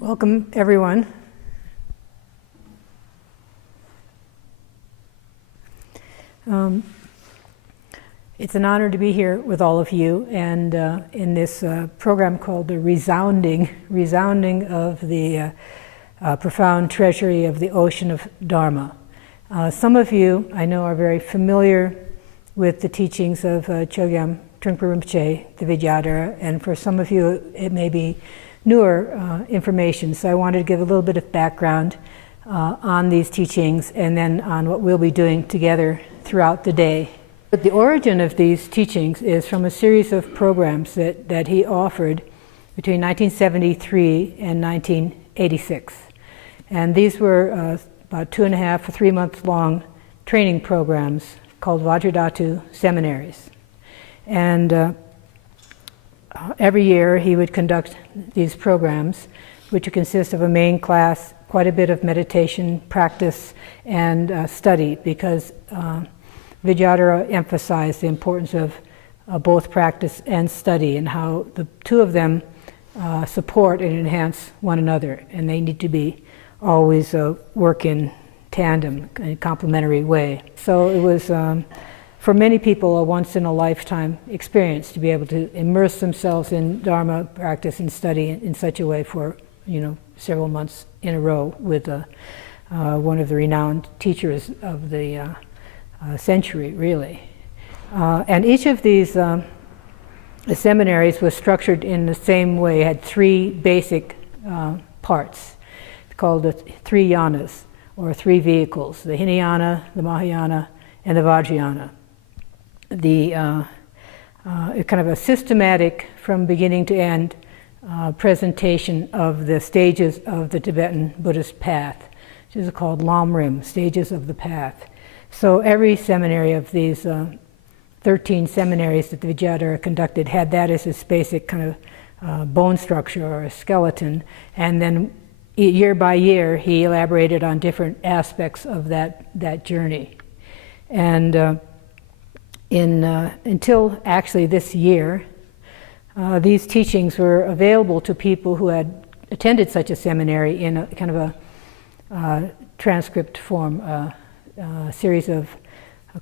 Welcome, everyone. It's an honor to be here with all of you, and in this program called the Resounding of the Profound Treasury of the Ocean of Dharma. Some of you, I know, are very familiar with the teachings of Chogyam Trungpa Rinpoche, the Vidyadhara, and for some of you it may be newer information, so I wanted to give a little bit of background on these teachings and then on what we'll be doing together throughout the day. But the origin of these teachings is from a series of programs that he offered between 1973 and 1986. And these were about 2.5 or 3 month long training programs called Vajradhatu seminaries. And every year he would conduct these programs, which would consist of a main class, quite a bit of meditation, practice, and study, because Vidyadhara emphasized the importance of both practice and study, and how the two of them support and enhance one another, and they need to be always work in tandem, in a complementary way. So it was, for many people, a once-in-a-lifetime experience to be able to immerse themselves in Dharma practice and study in such a way for, several months in a row with one of the renowned teachers of the century, really. And each of these seminaries was structured in the same way. It had three basic parts called the three yanas, or three vehicles: the Hinayana, the Mahayana, and the Vajrayana. The kind of a systematic, from beginning to end, presentation of the stages of the Tibetan Buddhist path, which is called Lamrim, stages of the path. So every seminary of these 13 seminaries that the Vidyadhara conducted had that as its basic kind of bone structure or a skeleton, and then year by year he elaborated on different aspects of that journey. And until actually this year, these teachings were available to people who had attended such a seminary in a kind of a transcript form, a series of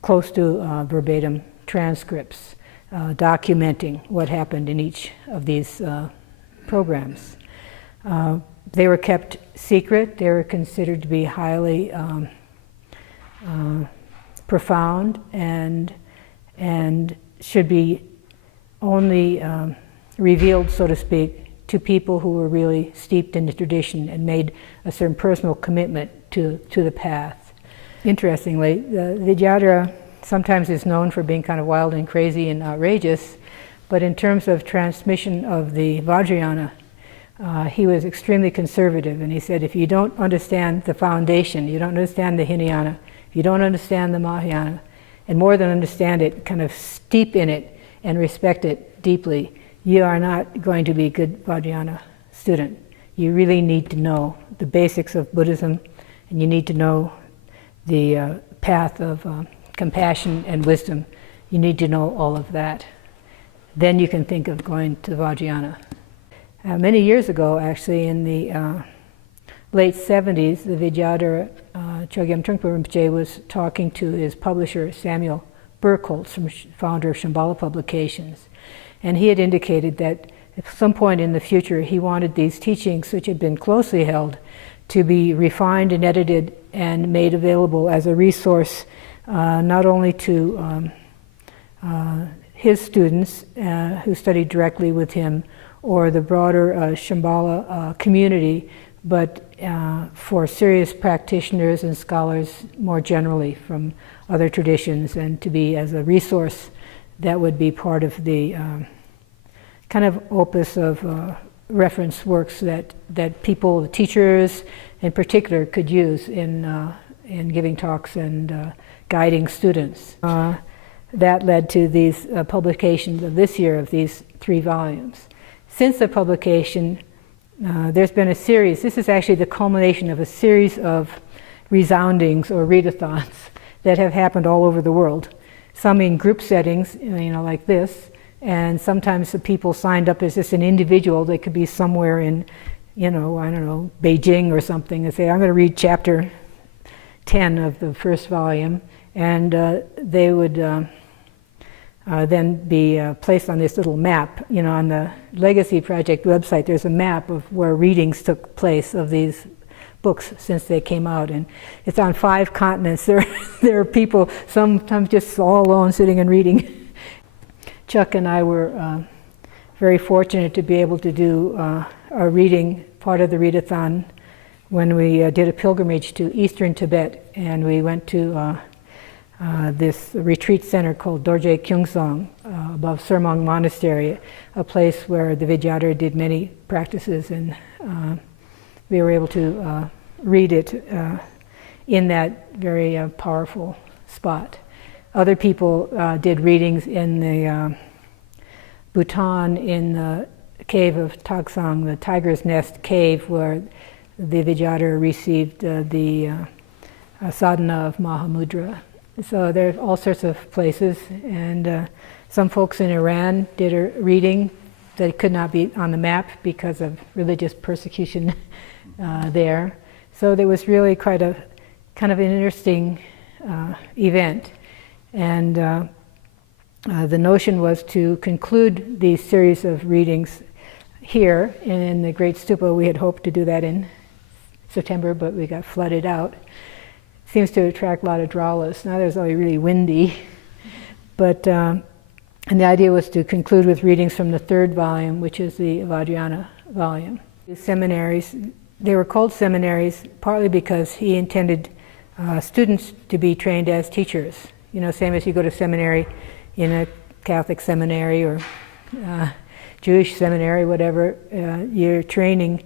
close to verbatim transcripts documenting what happened in each of these programs. They were kept secret. They were considered to be highly profound and should be only revealed, so to speak, to people who were really steeped in the tradition and made a certain personal commitment to the path. Interestingly, the Vidyadhara sometimes is known for being kind of wild and crazy and outrageous, but in terms of transmission of the Vajrayana, he was extremely conservative, and he said, if you don't understand the foundation, you don't understand the Hinayana, if you don't understand the Mahayana, and more than understand it, kind of steep in it and respect it deeply, you are not going to be a good Vajrayana student. You really need to know the basics of Buddhism, and you need to know the path of compassion and wisdom. You need to know all of that. Then you can think of going to Vajrayana. Many years ago, actually, in the late 70s, the Vidyadhara Chogyam Trungpa Rinpoche was talking to his publisher, Samuel Burkholz, founder of Shambhala Publications. And he had indicated that at some point in the future, he wanted these teachings, which had been closely held, to be refined and edited and made available as a resource, not only to his students who studied directly with him, or the broader Shambhala community, but for serious practitioners and scholars more generally from other traditions, and to be as a resource that would be part of the kind of opus of reference works that people, teachers in particular, could use in giving talks and guiding students. That led to these publications of this year of these 3 volumes. Since the publication, there's been a series. This is actually the culmination of a series of resoundings or readathons that have happened all over the world. Some in group settings, like this, And sometimes the people signed up as just an individual. They could be somewhere in, I don't know, Beijing or something, and say, I'm going to read chapter 10 of the first volume. And they would then be placed on this little map. On the Legacy Project website, there's a map of where readings took place of these books since they came out, and it's on 5 continents. There are people sometimes just all alone sitting and reading. Chuck and I were very fortunate to be able to do a reading, part of the readathon, when we did a pilgrimage to eastern Tibet, and we went to this retreat center called Dorje Kyungsong above Sermong Monastery, a place where the Vidyadhara did many practices, and we were able to read it in that very powerful spot. Other people did readings in the Bhutan, in the cave of Tagsang, the Tiger's Nest cave, where the Vidyadhara received the sadhana of Mahamudra. So there are all sorts of places, and some folks in Iran did a reading that could not be on the map because of religious persecution there. So there was really quite a kind of an interesting event. And the notion was to conclude these series of readings here in the Great Stupa. We had hoped to do that in September, but we got flooded out. Seems to attract a lot of draw-lists. Now there's only really windy. But, and the idea was to conclude with readings from the 3rd volume, which is the Vajrayana volume. The seminaries, they were called seminaries partly because he intended students to be trained as teachers. Same as you go to seminary in a Catholic seminary or Jewish seminary, whatever, you're training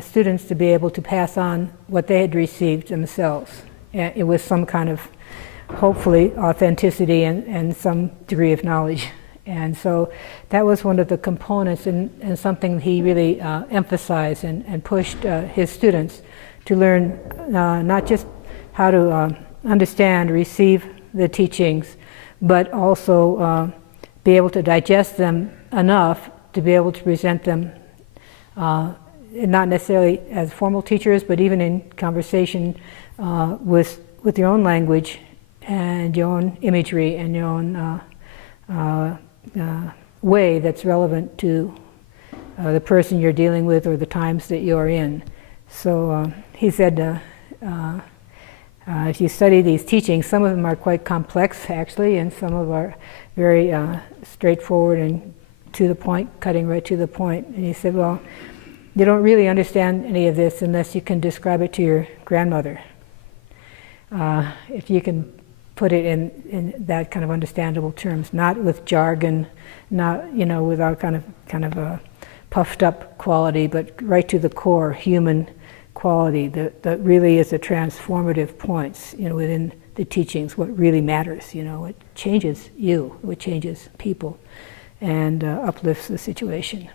students to be able to pass on what they had received themselves. It was some kind of, hopefully, authenticity and some degree of knowledge. And so that was one of the components, and something he really emphasized and pushed his students to learn not just how to understand, receive the teachings, but also be able to digest them enough to be able to present them, not necessarily as formal teachers, but even in conversation with your own language and your own imagery and your own way that's relevant to the person you're dealing with or the times that you're in. So he said, if you study these teachings, some of them are quite complex actually, and some of them are very straightforward and to the point, cutting right to the point. And he said, well, you don't really understand any of this unless you can describe it to your grandmother. If you can put it in that kind of understandable terms, not with jargon, not without kind of a puffed up quality, but right to the core, human quality that really is the transformative points within the teachings, what really matters, what changes you, what changes people, and uplifts the situation.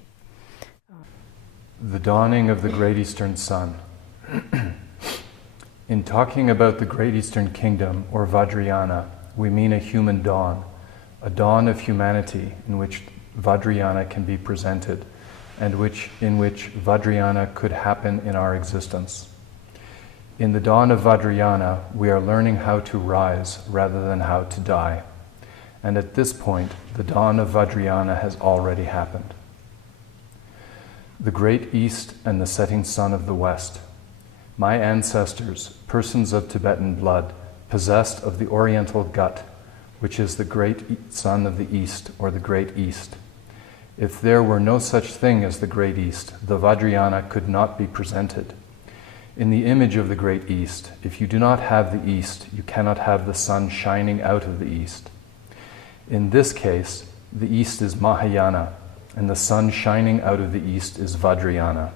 The dawning of the Great Eastern Sun. In talking about the Great Eastern Kingdom, or Vajrayana, we mean a human dawn, a dawn of humanity in which Vajrayana can be presented, and in which Vajrayana could happen in our existence. In the dawn of Vajrayana, we are learning how to rise rather than how to die. And at this point, the dawn of Vajrayana has already happened. The great East and the setting sun of the West. My ancestors, persons of Tibetan blood, possessed of the Oriental gut, which is the great sun of the East, or the Great East. If there were no such thing as the Great East, the Vajrayana could not be presented. In the image of the Great East, if you do not have the East, you cannot have the sun shining out of the East. In this case, the East is Mahayana, and the sun shining out of the East is Vajrayana.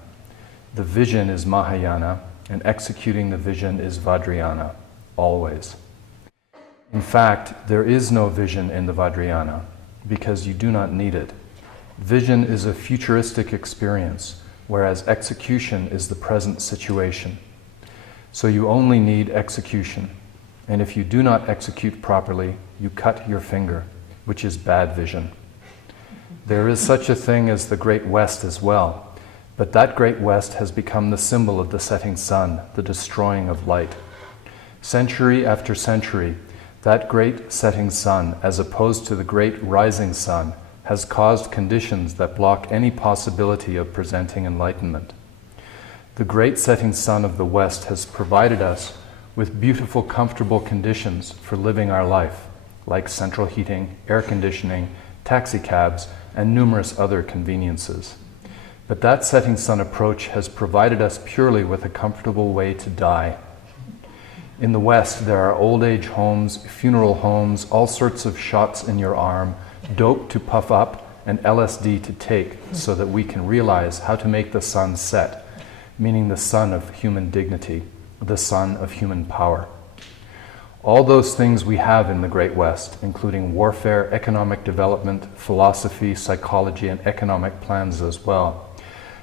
The vision is Mahayana, and executing the vision is Vajrayana, always. In fact, there is no vision in the Vajrayana, because you do not need it. Vision is a futuristic experience, whereas execution is the present situation. So you only need execution, and if you do not execute properly, you cut your finger, which is bad vision. There is such a thing as the Great West as well, but that Great West has become the symbol of the setting sun, the destroying of light. Century after century, that great setting sun, as opposed to the great rising sun, has caused conditions that block any possibility of presenting enlightenment. The great setting sun of the West has provided us with beautiful, comfortable conditions for living our life, like central heating, air conditioning, taxi cabs, and numerous other conveniences. But that setting sun approach has provided us purely with a comfortable way to die. In the West, there are old age homes, funeral homes, all sorts of shots in your arm, dope to puff up, and LSD to take, so that we can realize how to make the sun set, meaning the sun of human dignity, the sun of human power. All those things we have in the Great West, including warfare, economic development, philosophy, psychology, and economic plans as well,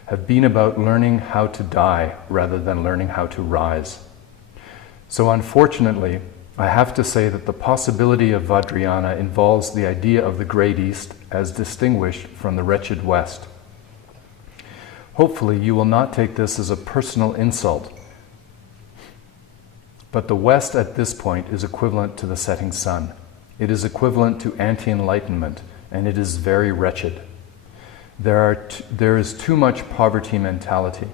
have been about learning how to die rather than learning how to rise. So unfortunately, I have to say that the possibility of Vajrayana involves the idea of the Great East as distinguished from the wretched West. Hopefully you will not take this as a personal insult, but the West at this point is equivalent to the setting sun. It is equivalent to anti-enlightenment, and it is very wretched. There is too much poverty mentality.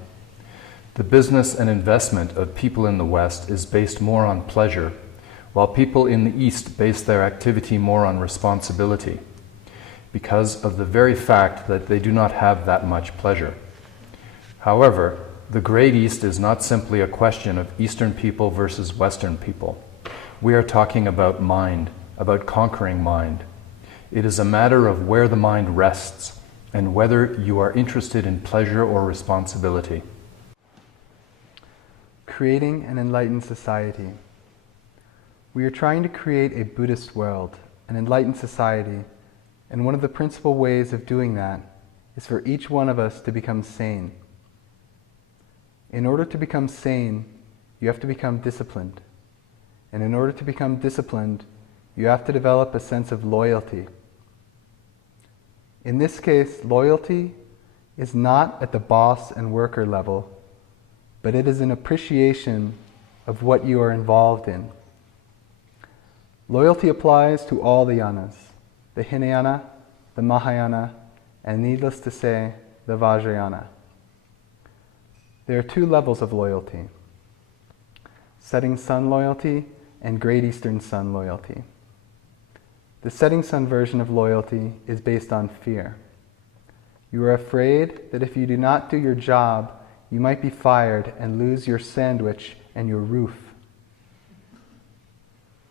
The business and investment of people in the West is based more on pleasure, while people in the East base their activity more on responsibility, because of the very fact that they do not have that much pleasure. However, the Great East is not simply a question of Eastern people versus Western people. We are talking about mind, about conquering mind. It is a matter of where the mind rests, and whether you are interested in pleasure or responsibility. Creating an enlightened society. We are trying to create a Buddhist world, an enlightened society, and one of the principal ways of doing that is for each one of us to become sane. In order to become sane, you have to become disciplined. And in order to become disciplined, you have to develop a sense of loyalty. In this case, loyalty is not at the boss and worker level, but it is an appreciation of what you are involved in. Loyalty applies to all the yanas, the Hinayana, the Mahayana, and needless to say, the Vajrayana. There are two levels of loyalty: setting sun loyalty and Great Eastern Sun loyalty. The setting sun version of loyalty is based on fear. You are afraid that if you do not do your job, you might be fired and lose your sandwich and your roof.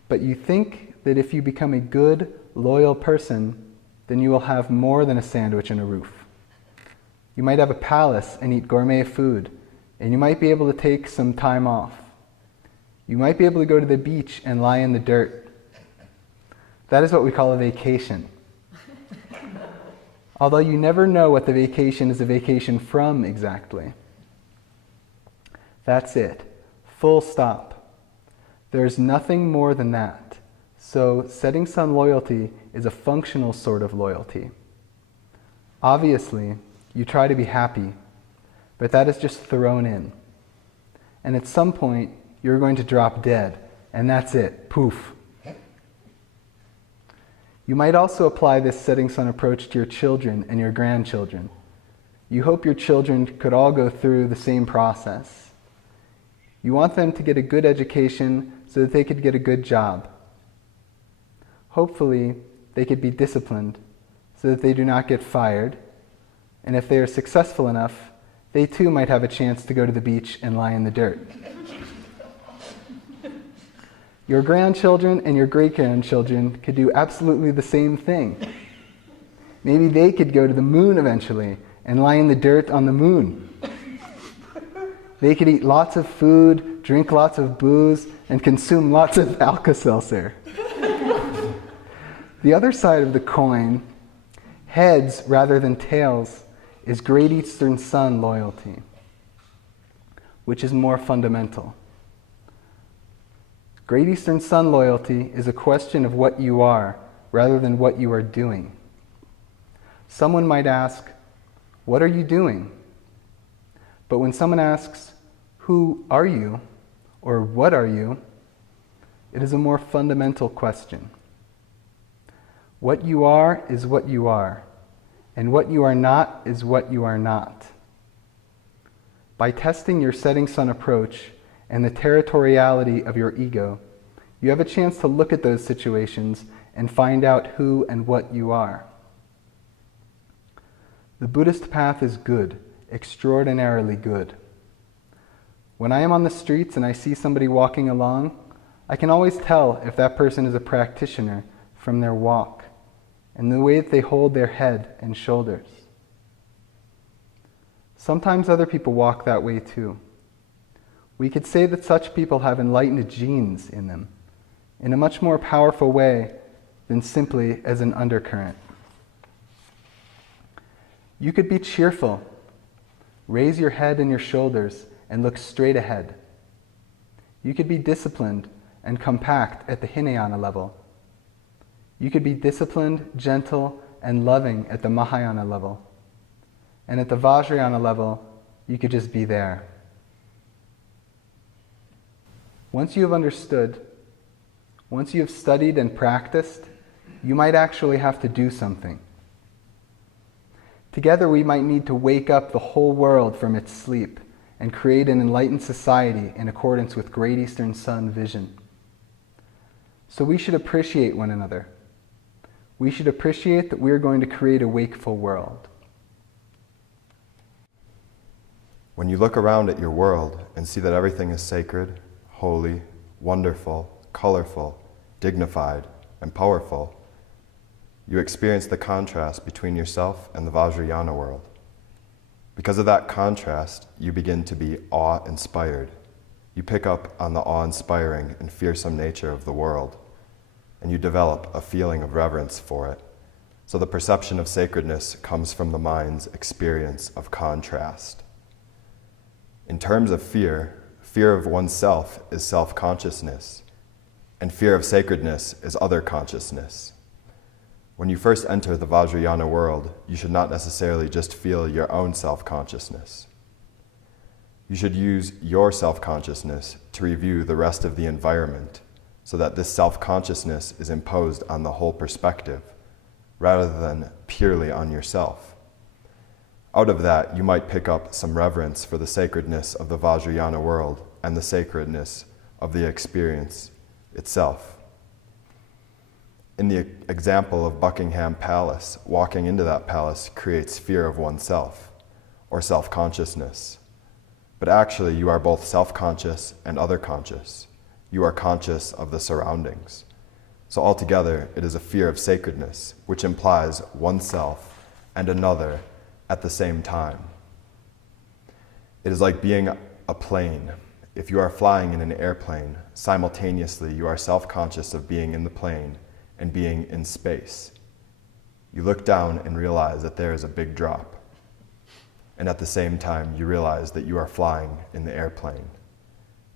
But you think that if you become a good, loyal person, then you will have more than a sandwich and a roof. You might have a palace and eat gourmet food, and you might be able to take some time off. You might be able to go to the beach and lie in the dirt. That is what we call a vacation. Although you never know what the vacation is a vacation from exactly. That's it. Full stop. There's nothing more than that. So setting sun loyalty is a functional sort of loyalty. Obviously, you try to be happy, but that is just thrown in. And at some point, you're going to drop dead, and that's it. Poof. You might also apply this setting sun approach to your children and your grandchildren. You hope your children could all go through the same process. You want them to get a good education so that they could get a good job. Hopefully, they could be disciplined so that they do not get fired. And if they are successful enough, they too might have a chance to go to the beach and lie in the dirt. Your grandchildren and your great-grandchildren could do absolutely the same thing. Maybe they could go to the moon eventually and lie in the dirt on the moon. They could eat lots of food, drink lots of booze, and consume lots of Alka-Seltzer. The other side of the coin, heads rather than tails, is Great Eastern Sun loyalty, which is more fundamental. Great Eastern Sun loyalty is a question of what you are rather than what you are doing. Someone might ask, "What are you doing?" But when someone asks, "Who are you?" or "What are you?" it is a more fundamental question. What you are is what you are, and what you are not is what you are not. By testing your setting sun approach and the territoriality of your ego, you have a chance to look at those situations and find out who and what you are. The Buddhist path is good, extraordinarily good. When I am on the streets and I see somebody walking along, I can always tell if that person is a practitioner from their walk and the way that they hold their head and shoulders. Sometimes other people walk that way too. We could say that such people have enlightened genes in them in a much more powerful way than simply as an undercurrent. You could be cheerful, raise your head and your shoulders, and look straight ahead. You could be disciplined and compact at the Hinayana level. You could be disciplined, gentle, and loving at the Mahayana level. And at the Vajrayana level, you could just be there. Once you have understood, once you have studied and practiced, you might actually have to do something. Together we might need to wake up the whole world from its sleep and create an enlightened society in accordance with Great Eastern Sun vision. So we should appreciate one another. We should appreciate that we are going to create a wakeful world. When you look around at your world and see that everything is sacred, holy, wonderful, colorful, dignified, and powerful, you experience the contrast between yourself and the Vajrayana world. Because of that contrast, you begin to be awe-inspired. You pick up on the awe-inspiring and fearsome nature of the world, and you develop a feeling of reverence for it. So the perception of sacredness comes from the mind's experience of contrast. In terms of fear, fear of oneself is self-consciousness, and fear of sacredness is other consciousness. When you first enter the Vajrayana world, you should not necessarily just feel your own self-consciousness. You should use your self-consciousness to review the rest of the environment so that this self-consciousness is imposed on the whole perspective, rather than purely on yourself. Out of that, you might pick up some reverence for the sacredness of the Vajrayana world and the sacredness of the experience itself. In the example of Buckingham Palace, walking into that palace creates fear of oneself, or self-consciousness. But actually, you are both self-conscious and other-conscious. You are conscious of the surroundings. So altogether, it is a fear of sacredness, which implies oneself and another at the same time. It is like being a plane. If you are flying in an airplane, simultaneously you are self-conscious of being in the plane and being in space. You look down and realize that there is a big drop. And at the same time, you realize that you are flying in the airplane.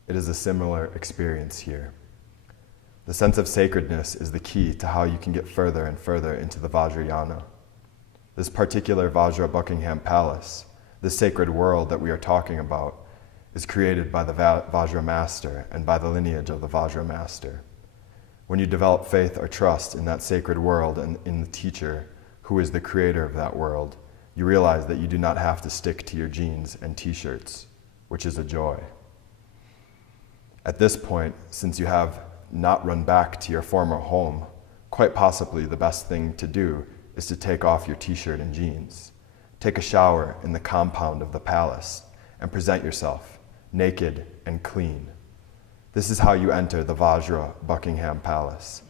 It is a similar experience here. The sense of sacredness is the key to how you can get further and further into the Vajrayana. This particular Vajra Buckingham Palace, this sacred world that we are talking about, is created by the Vajra Master and by the lineage of the Vajra Master. When you develop faith or trust in that sacred world and in the teacher who is the creator of that world, you realize that you do not have to stick to your jeans and t-shirts, which is a joy. At this point, since you have not run back to your former home, quite possibly the best thing to do is to take off your t-shirt and jeans. Take a shower in the compound of the palace and present yourself naked and clean. This is how you enter the Vajra Buckingham Palace.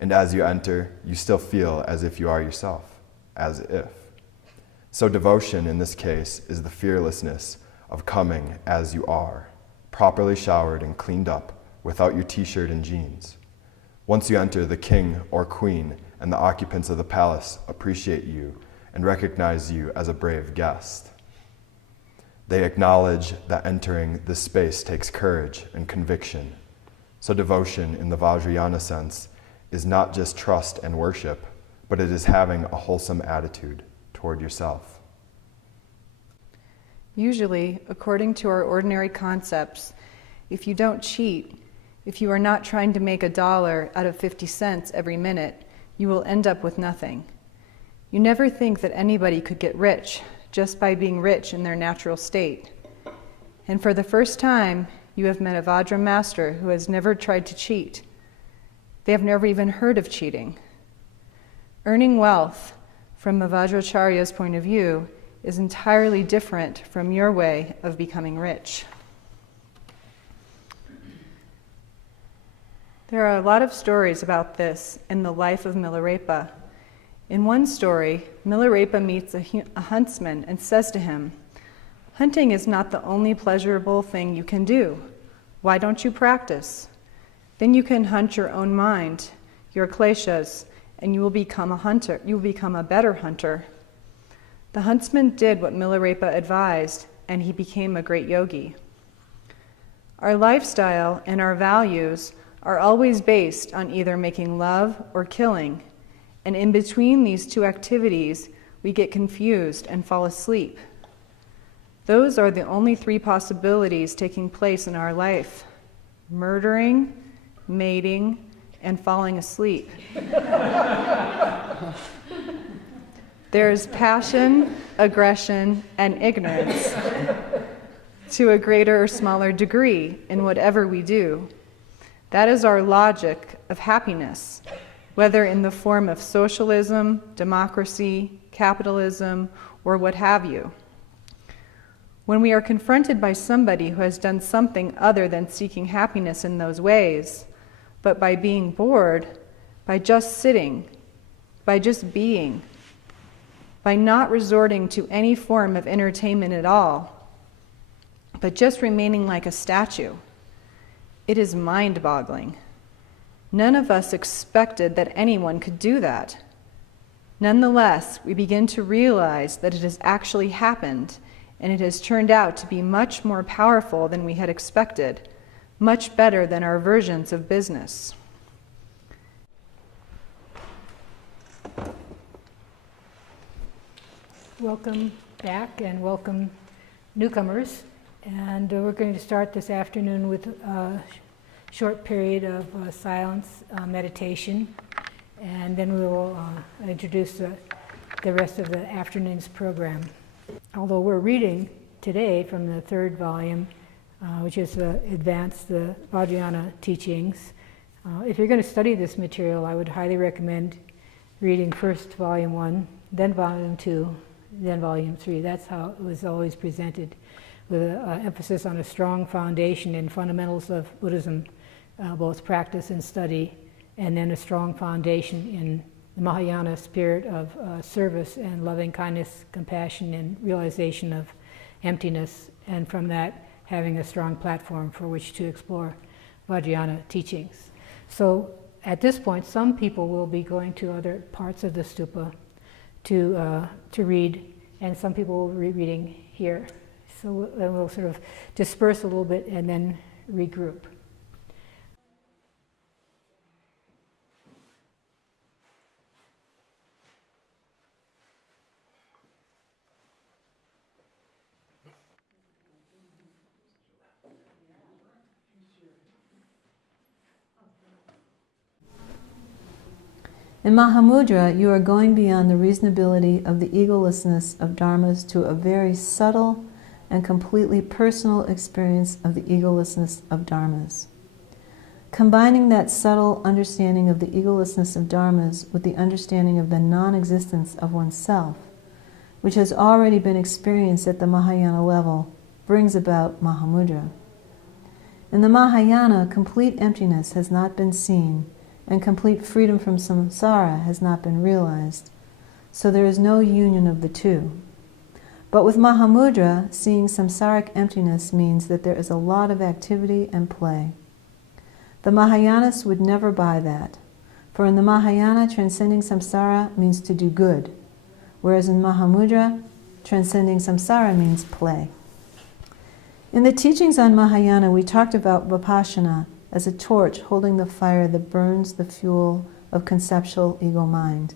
And as you enter, you still feel as if you are yourself, as if. So devotion in this case is the fearlessness of coming as you are, properly showered and cleaned up without your t-shirt and jeans. Once you enter, the king or queen and the occupants of the palace appreciate you and recognize you as a brave guest. They acknowledge that entering this space takes courage and conviction. So devotion in the Vajrayana sense is not just trust and worship, but it is having a wholesome attitude toward yourself. Usually, according to our ordinary concepts, if you don't cheat, if you are not trying to make $1 out of 50 cents every minute, you will end up with nothing. You never think that anybody could get rich just by being rich in their natural state. And for the first time, you have met a Vajra master who has never tried to cheat. They have never even heard of cheating. Earning wealth, from a Vajracharya's point of view, is entirely different from your way of becoming rich. There are a lot of stories about this in the life of Milarepa. In one story, Milarepa meets a huntsman and says to him, "Hunting is not the only pleasurable thing you can do. Why don't you practice? Then you can hunt your own mind, your kleshas, and you will become a hunter. You will become a better hunter." The huntsman did what Milarepa advised, and he became a great yogi. Our lifestyle and our values are always based on either making love or killing, and in between these two activities, we get confused and fall asleep. Those are the only three possibilities taking place in our life: murdering, mating, and falling asleep. There's passion, aggression, and ignorance to a greater or smaller degree in whatever we do. That is our logic of happiness, whether in the form of socialism, democracy, capitalism, or what have you. When we are confronted by somebody who has done something other than seeking happiness in those ways, but by being bored, by just sitting, by just being, by not resorting to any form of entertainment at all, but just remaining like a statue, it is mind-boggling. None of us expected that anyone could do that. Nonetheless, we begin to realize that it has actually happened, and it has turned out to be much more powerful than we had expected, much better than our versions of business. Welcome back and welcome newcomers. And we're going to start this afternoon with a short period of silence meditation, and then we will introduce the rest of the afternoon's program. Although we're reading today from the third volume, which is Advance the Vajrayana Teachings. If you're going to study this material, I would highly recommend reading first volume 1, then volume 2, then volume 3. That's how it was always presented, with an emphasis on a strong foundation in fundamentals of Buddhism, both practice and study, and then a strong foundation in the Mahayana spirit of service and loving kindness, compassion, and realization of emptiness, and from that having a strong platform for which to explore Vajrayana teachings. So at this point, some people will be going to other parts of the stupa to read, and some people will be reading here. So we'll sort of disperse a little bit and then regroup. In Mahamudra, you are going beyond the reasonability of the egolessness of dharmas to a very subtle and completely personal experience of the egolessness of dharmas. Combining that subtle understanding of the egolessness of dharmas with the understanding of the non-existence of oneself, which has already been experienced at the Mahayana level, brings about Mahamudra. In the Mahayana, complete emptiness has not been seen, and complete freedom from samsara has not been realized, so there is no union of the two. But with Mahamudra, seeing samsaric emptiness means that there is a lot of activity and play. The Mahayanists would never buy that, for in the Mahayana, transcending samsara means to do good, whereas in Mahamudra, transcending samsara means play. In the teachings on Mahayana, we talked about vipassana as a torch holding the fire that burns the fuel of conceptual ego mind.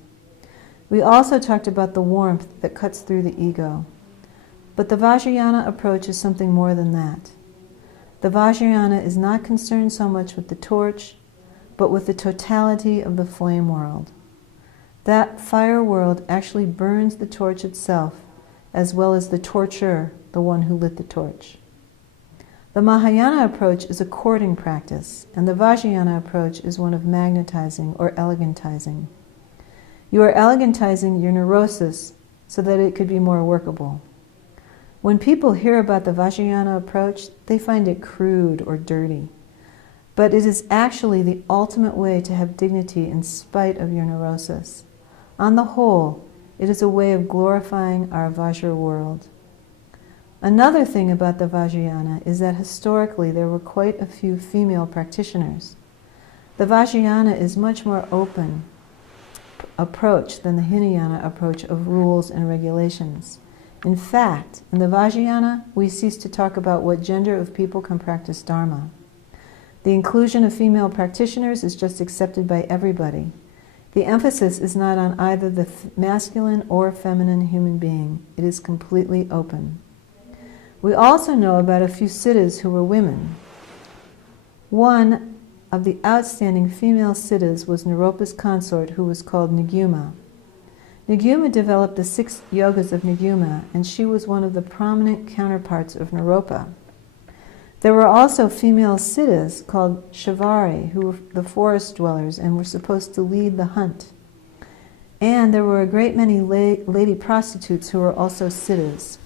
We also talked about the warmth that cuts through the ego. But the Vajrayana approach is something more than that. The Vajrayana is not concerned so much with the torch, but with the totality of the flame world. That fire world actually burns the torch itself, as well as the torcher, the one who lit the torch. The Mahayana approach is a courting practice, and the Vajrayana approach is one of magnetizing or elegantizing. You are elegantizing your neurosis so that it could be more workable. When people hear about the Vajrayana approach, they find it crude or dirty. But it is actually the ultimate way to have dignity in spite of your neurosis. On the whole, it is a way of glorifying our Vajra world. Another thing about the Vajrayana is that historically there were quite a few female practitioners. The Vajrayana is much more open approach than the Hinayana approach of rules and regulations. In fact, in the Vajrayana, we cease to talk about what gender of people can practice Dharma. The inclusion of female practitioners is just accepted by everybody. The emphasis is not on either the masculine or feminine human being. It is completely open. We also know about a few siddhas who were women. One of the outstanding female siddhas was Naropa's consort, who was called Niguma. Niguma developed the 6 yogas of Niguma, and she was one of the prominent counterparts of Naropa. There were also female siddhas called Shavari, who were the forest dwellers and were supposed to lead the hunt. And there were a great many lady prostitutes who were also siddhas.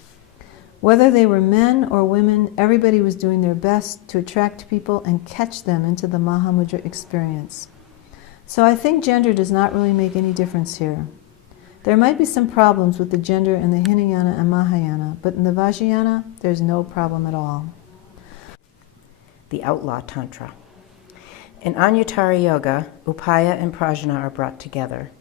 Whether they were men or women, everybody was doing their best to attract people and catch them into the Mahamudra experience. So I think gender does not really make any difference here. There might be some problems with the gender in the Hinayana and Mahayana, but in the Vajrayana, there's no problem at all. The Outlaw Tantra. In Anuttara Yoga, Upaya and Prajna are brought together.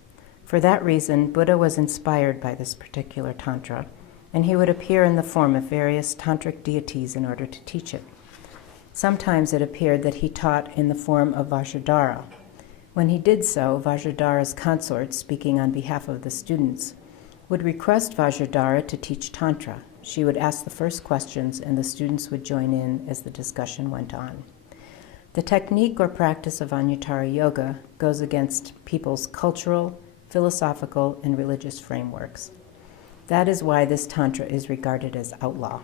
For that reason, Buddha was inspired by this particular Tantra, and he would appear in the form of various tantric deities in order to teach it. Sometimes it appeared that he taught in the form of Vajradhara. When he did so, Vajradhara's consort, speaking on behalf of the students, would request Vajradhara to teach Tantra. She would ask the first questions, and the students would join in as the discussion went on. The technique or practice of Anuttara Yoga goes against people's cultural, philosophical, and religious frameworks. That is why this Tantra is regarded as outlaw.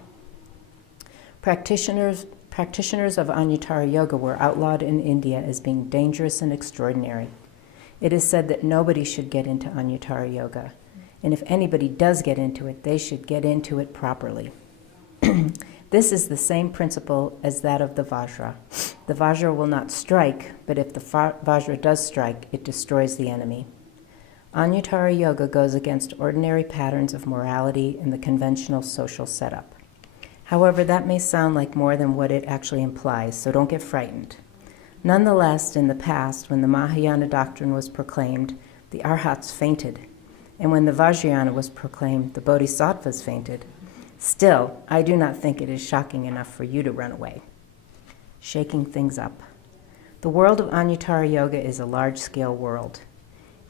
Practitioners of Anuttara Yoga were outlawed in India as being dangerous and extraordinary. It is said that nobody should get into Anuttara Yoga, and if anybody does get into it, they should get into it properly. This is the same principle as that of the Vajra. The Vajra will not strike, but if the Vajra does strike, it destroys the enemy. Anuttara Yoga goes against ordinary patterns of morality and the conventional social setup. However, that may sound like more than what it actually implies, so don't get frightened. Nonetheless, in the past, when the Mahayana doctrine was proclaimed, the Arhats fainted, and when the Vajrayana was proclaimed, the Bodhisattvas fainted. Still, I do not think it is shocking enough for you to run away. Shaking things up. The world of Anuttara Yoga is a large-scale world.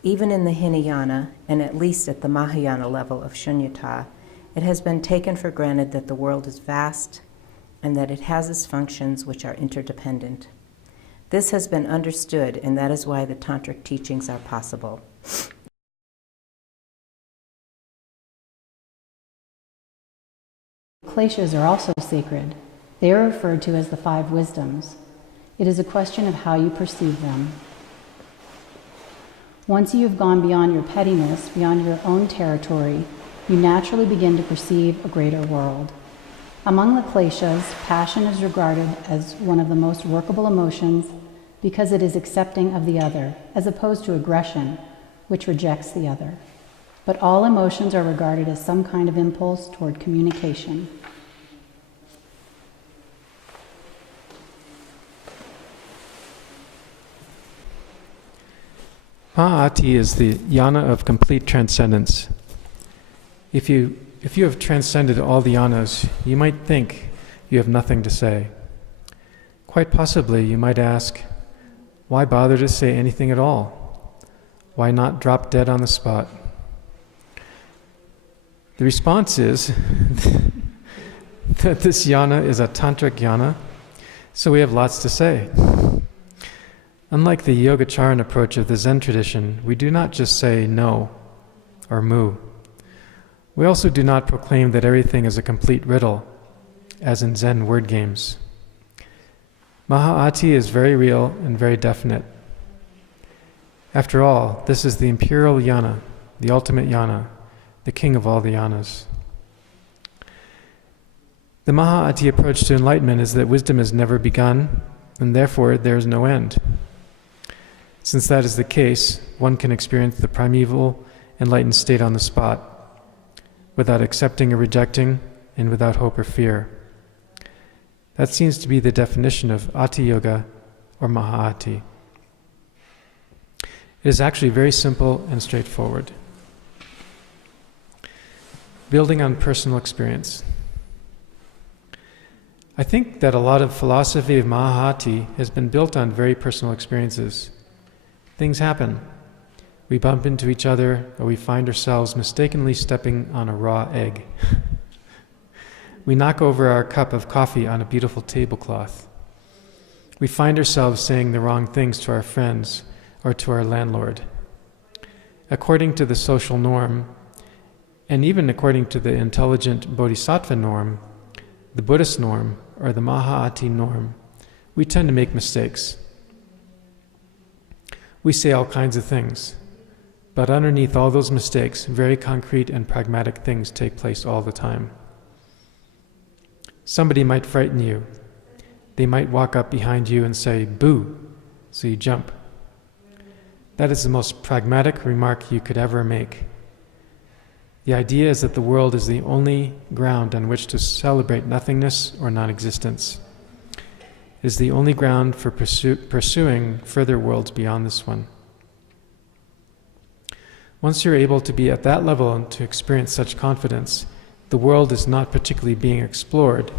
Even in the Hinayana, and at least at the Mahayana level of Shunyata, it has been taken for granted that the world is vast and that it has its functions which are interdependent. This has been understood, and that is why the tantric teachings are possible. Kleshas are also sacred. They are referred to as the 5 wisdoms. It is a question of how you perceive them. Once you have gone beyond your pettiness, beyond your own territory, you naturally begin to perceive a greater world. Among the kleshas, passion is regarded as one of the most workable emotions because it is accepting of the other, as opposed to aggression, which rejects the other. But all emotions are regarded as some kind of impulse toward communication. Ma'ati is the yana of complete transcendence. If you have transcended all the yanas, you might think you have nothing to say. Quite possibly you might ask, why bother to say anything at all? Why not drop dead on the spot? The response is that this yana is a tantric yana, so we have lots to say. Unlike the Yogacharan approach of the Zen tradition, we do not just say no or mu. We also do not proclaim that everything is a complete riddle, as in Zen word games. Mahā'ati is very real and very definite. After all, this is the imperial yana, the ultimate yana, the king of all the yanas. The Mahā'ati approach to enlightenment is that wisdom is never begun, and therefore there is no end. Since that is the case, one can experience the primeval enlightened state on the spot, without accepting or rejecting, and without hope or fear. That seems to be the definition of Ati Yoga or Mahā'ati. It is actually very simple and straightforward. Building on personal experience. I think that a lot of philosophy of Mahā'ati has been built on very personal experiences. Things happen. We bump into each other, or we find ourselves mistakenly stepping on a raw egg. We knock over our cup of coffee on a beautiful tablecloth. We find ourselves saying the wrong things to our friends or to our landlord. According to the social norm, and even according to the intelligent bodhisattva norm, the Buddhist norm, or the Mahā'ati norm, we tend to make mistakes. We say all kinds of things, but underneath all those mistakes, very concrete and pragmatic things take place all the time. Somebody might frighten you. They might walk up behind you and say, "Boo," so you jump. That is the most pragmatic remark you could ever make. The idea is that the world is the only ground on which to celebrate nothingness or non-existence. It is the only ground for pursuing further worlds beyond this one. Once you're able to be at that level and to experience such confidence, the world is not particularly being explored,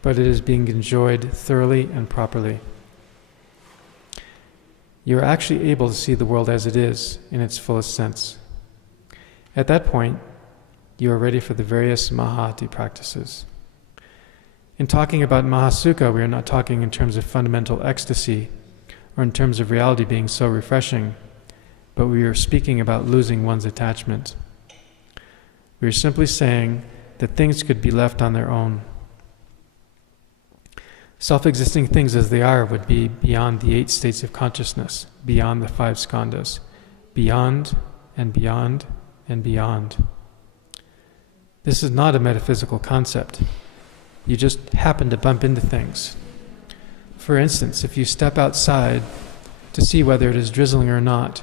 but it is being enjoyed thoroughly and properly. You are actually able to see the world as it is, in its fullest sense. At that point, you are ready for the various Mahā'ati practices. In talking about Mahasukha, we are not talking in terms of fundamental ecstasy or in terms of reality being so refreshing, but we are speaking about losing one's attachment. We are simply saying that things could be left on their own. Self-existing things as they are would be beyond the 8 states of consciousness, beyond the 5 skandhas, beyond and beyond and beyond. This is not a metaphysical concept. You just happen to bump into things. For instance, if you step outside to see whether it is drizzling or not,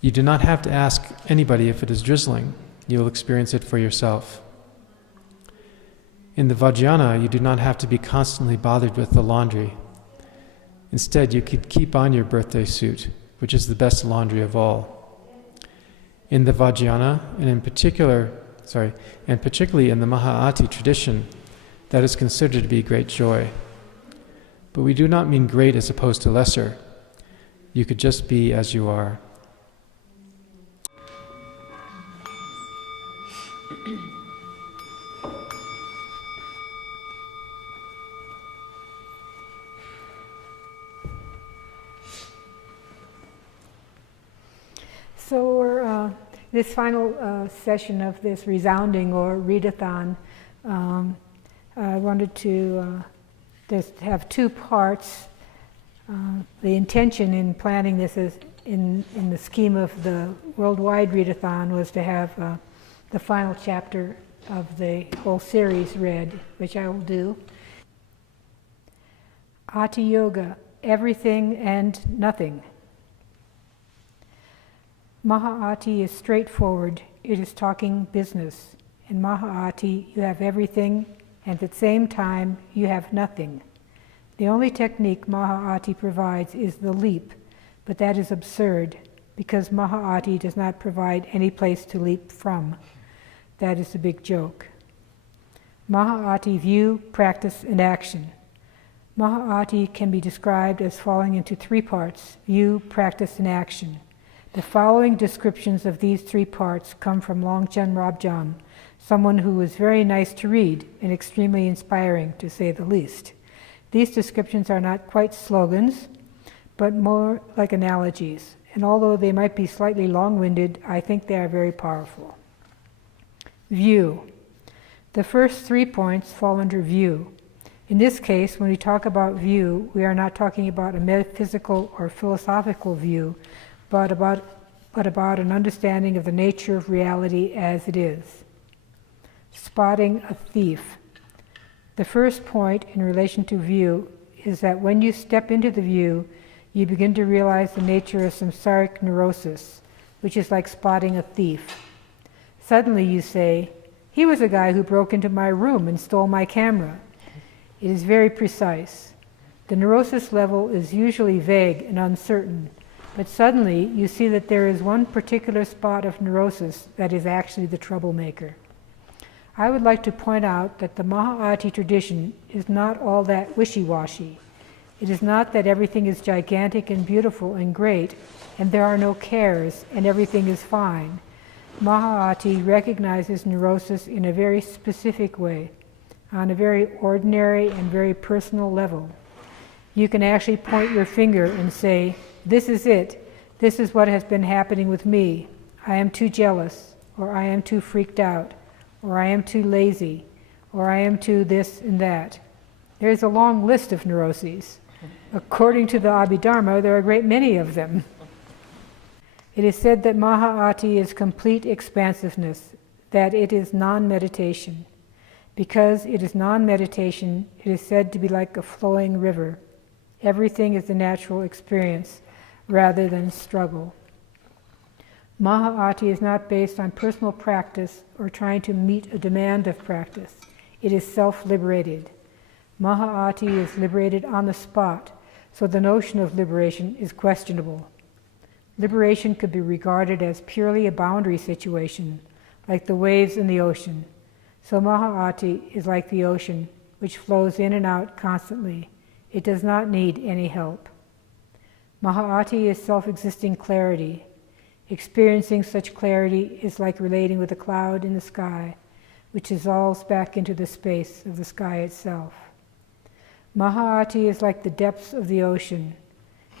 you do not have to ask anybody if it is drizzling. You will experience it for yourself. In the Vajrayana, you do not have to be constantly bothered with the laundry. Instead, you could keep on your birthday suit, which is the best laundry of all. In the Vajrayana, and particularly in the Mahā'ati tradition, that is considered to be great joy. But we do not mean great as opposed to lesser. You could just be as you are. So we're, this final session of this resounding or readathon, I wanted to just have 2 parts. The intention in planning this is in the scheme of the worldwide readathon was to have the final chapter of the whole series read, which I will do. Ati Yoga, everything and nothing. Mahā'ati is straightforward. It is talking business. In Mahā'ati, you have everything, and at the same time, you have nothing. The only technique Mahā'ati provides is the leap, but that is absurd, because Mahā'ati does not provide any place to leap from. That is the big joke. Mahā'ati view, practice, and action. Mahā'ati can be described as falling into 3 parts: view, practice, and action. The following descriptions of these 3 parts come from Longchen Rabjam, someone who was very nice to read and extremely inspiring, to say the least. These descriptions are not quite slogans, but more like analogies, and although they might be slightly long-winded, I think they are very powerful. View. The first 3 points fall under view. In this case, when we talk about view, we are not talking about a metaphysical or philosophical view, but about an understanding of the nature of reality as it is. Spotting a thief. The first point in relation to view is that when you step into the view, you begin to realize the nature of samsaric neurosis, which is like spotting a thief. Suddenly you say, "He was a guy who broke into my room and stole my camera." It is very precise. The neurosis level is usually vague and uncertain, but suddenly you see that there is one particular spot of neurosis that is actually the troublemaker. I would like to point out that the Mahā'ati tradition is not all that wishy-washy. It is not that everything is gigantic and beautiful and great, and there are no cares, and everything is fine. Mahā'ati recognizes neurosis in a very specific way, on a very ordinary and very personal level. You can actually point your finger and say, "This is it. This is what has been happening with me. I am too jealous, or I am too freaked out, or I am too lazy, or I am too this and that." There is a long list of neuroses. According to the Abhidharma, there are a great many of them. It is said that Mahā'ati is complete expansiveness, that it is non-meditation. Because it is non-meditation, it is said to be like a flowing river. Everything is a natural experience rather than struggle. Mahā'ati is not based on personal practice or trying to meet a demand of practice. It is self-liberated. Mahā'ati is liberated on the spot, so the notion of liberation is questionable. Liberation could be regarded as purely a boundary situation, like the waves in the ocean. So Mahā'ati is like the ocean, which flows in and out constantly. It does not need any help. Mahā'ati is self-existing clarity. Experiencing such clarity is like relating with a cloud in the sky, which dissolves back into the space of the sky itself. Mahā'ati is like the depths of the ocean.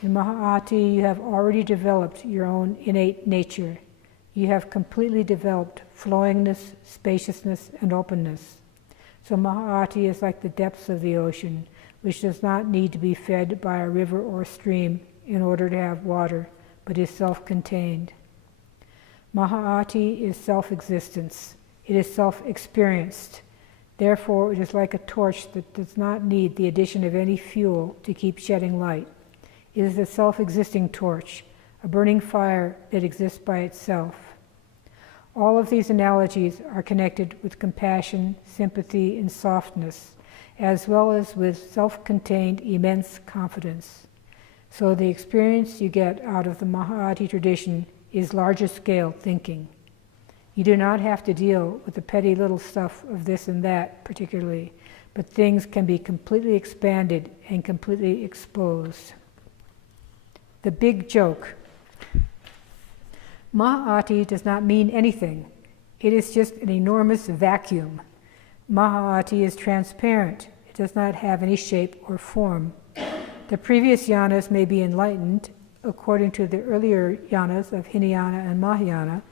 In Mahā'ati, you have already developed your own innate nature. You have completely developed flowingness, spaciousness, and openness. So Mahā'ati is like the depths of the ocean, which does not need to be fed by a river or stream in order to have water, but is self-contained. Mahā'ati is self-existence. It is self-experienced. Therefore, it is like a torch that does not need the addition of any fuel to keep shedding light. It is a self-existing torch, a burning fire that exists by itself. All of these analogies are connected with compassion, sympathy, and softness, as well as with self-contained immense confidence. So the experience you get out of the Mahā'ati tradition is larger scale thinking. You do not have to deal with the petty little stuff of this and that particularly, but things can be completely expanded and completely exposed. The big joke. Mahā'ati does not mean anything. It is just an enormous vacuum. Mahā'ati is transparent. It does not have any shape or form. The previous yanas may be enlightened, according to the earlier yanas of Hinayana and Mahayana,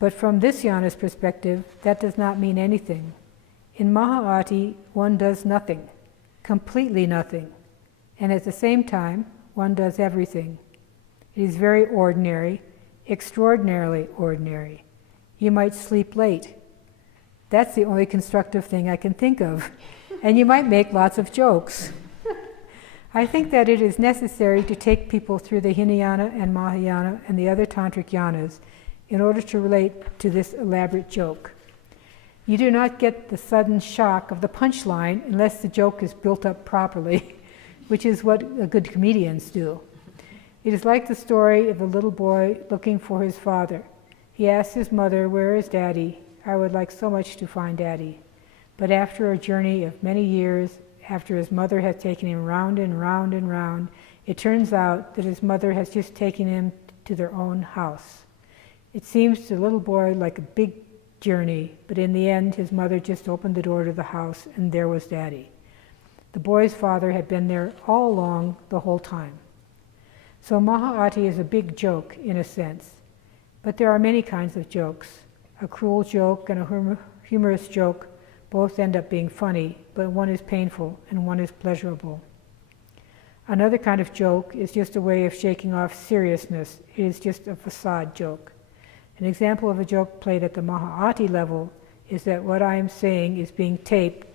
but from this yana's perspective, that does not mean anything. In Mahā'ati, one does nothing, completely nothing, and at the same time, one does everything. It is very ordinary, extraordinarily ordinary. You might sleep late. That's the only constructive thing I can think of. And you might make lots of jokes. I think that it is necessary to take people through the Hinayana and Mahayana and the other tantric yanas in order to relate to this elaborate joke. You do not get the sudden shock of the punchline unless the joke is built up properly, which is what good comedians do. It is like the story of the little boy looking for his father. He asks his mother, "Where is Daddy? I would like so much to find Daddy." But after a journey of many years, after his mother has taken him round and round and round, it turns out that his mother has just taken him to their own house. It seems to the little boy like a big journey, but in the end his mother just opened the door to the house and there was Daddy. The boy's father had been there all along the whole time. So Maha'ati is a big joke in a sense, but there are many kinds of jokes. A cruel joke and a humorous joke both end up being funny, but one is painful and one is pleasurable. Another kind of joke is just a way of shaking off seriousness. It is just a facade joke. An example of a joke played at the Maha'ati level is that what I am saying is being taped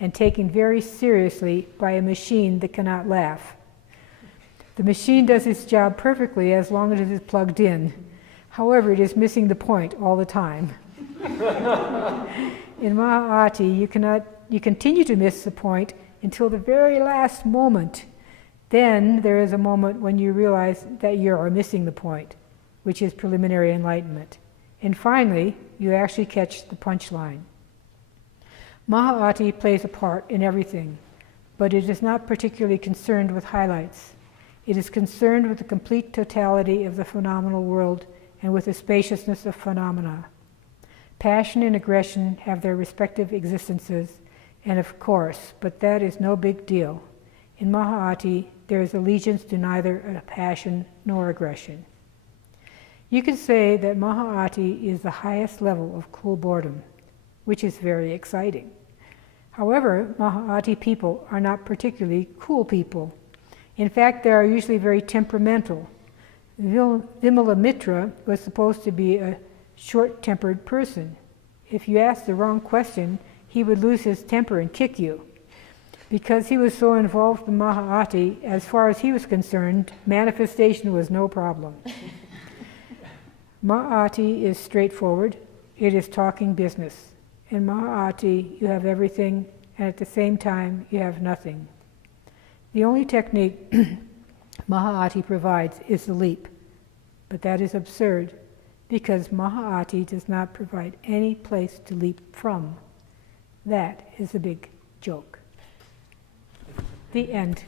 and taken very seriously by a machine that cannot laugh. The machine does its job perfectly as long as it is plugged in. However, it is missing the point all the time. In Maha'ati, you continue to miss the point until the very last moment. Then there is a moment when you realize that you are missing the point, which is preliminary enlightenment. And finally, you actually catch the punchline. Maha'ati plays a part in everything, but it is not particularly concerned with highlights. It is concerned with the complete totality of the phenomenal world and with the spaciousness of phenomena. Passion and aggression have their respective existences, and of course, but that is no big deal. In Maha'ati, there is allegiance to neither a passion nor aggression. You could say that Maha'ati is the highest level of cool boredom, which is very exciting. However, Maha'ati people are not particularly cool people. In fact, they are usually very temperamental. Vimalamitra was supposed to be a short-tempered person. If you asked the wrong question, he would lose his temper and kick you. Because he was so involved in Maha'ati, as far as he was concerned, manifestation was no problem. Maha'ati is straightforward. It is talking business. In Maha'ati, you have everything, and at the same time, you have nothing. The only technique Maha'ati provides is the leap, but that is absurd, because Maha'ati does not provide any place to leap from. That is a big joke. The end.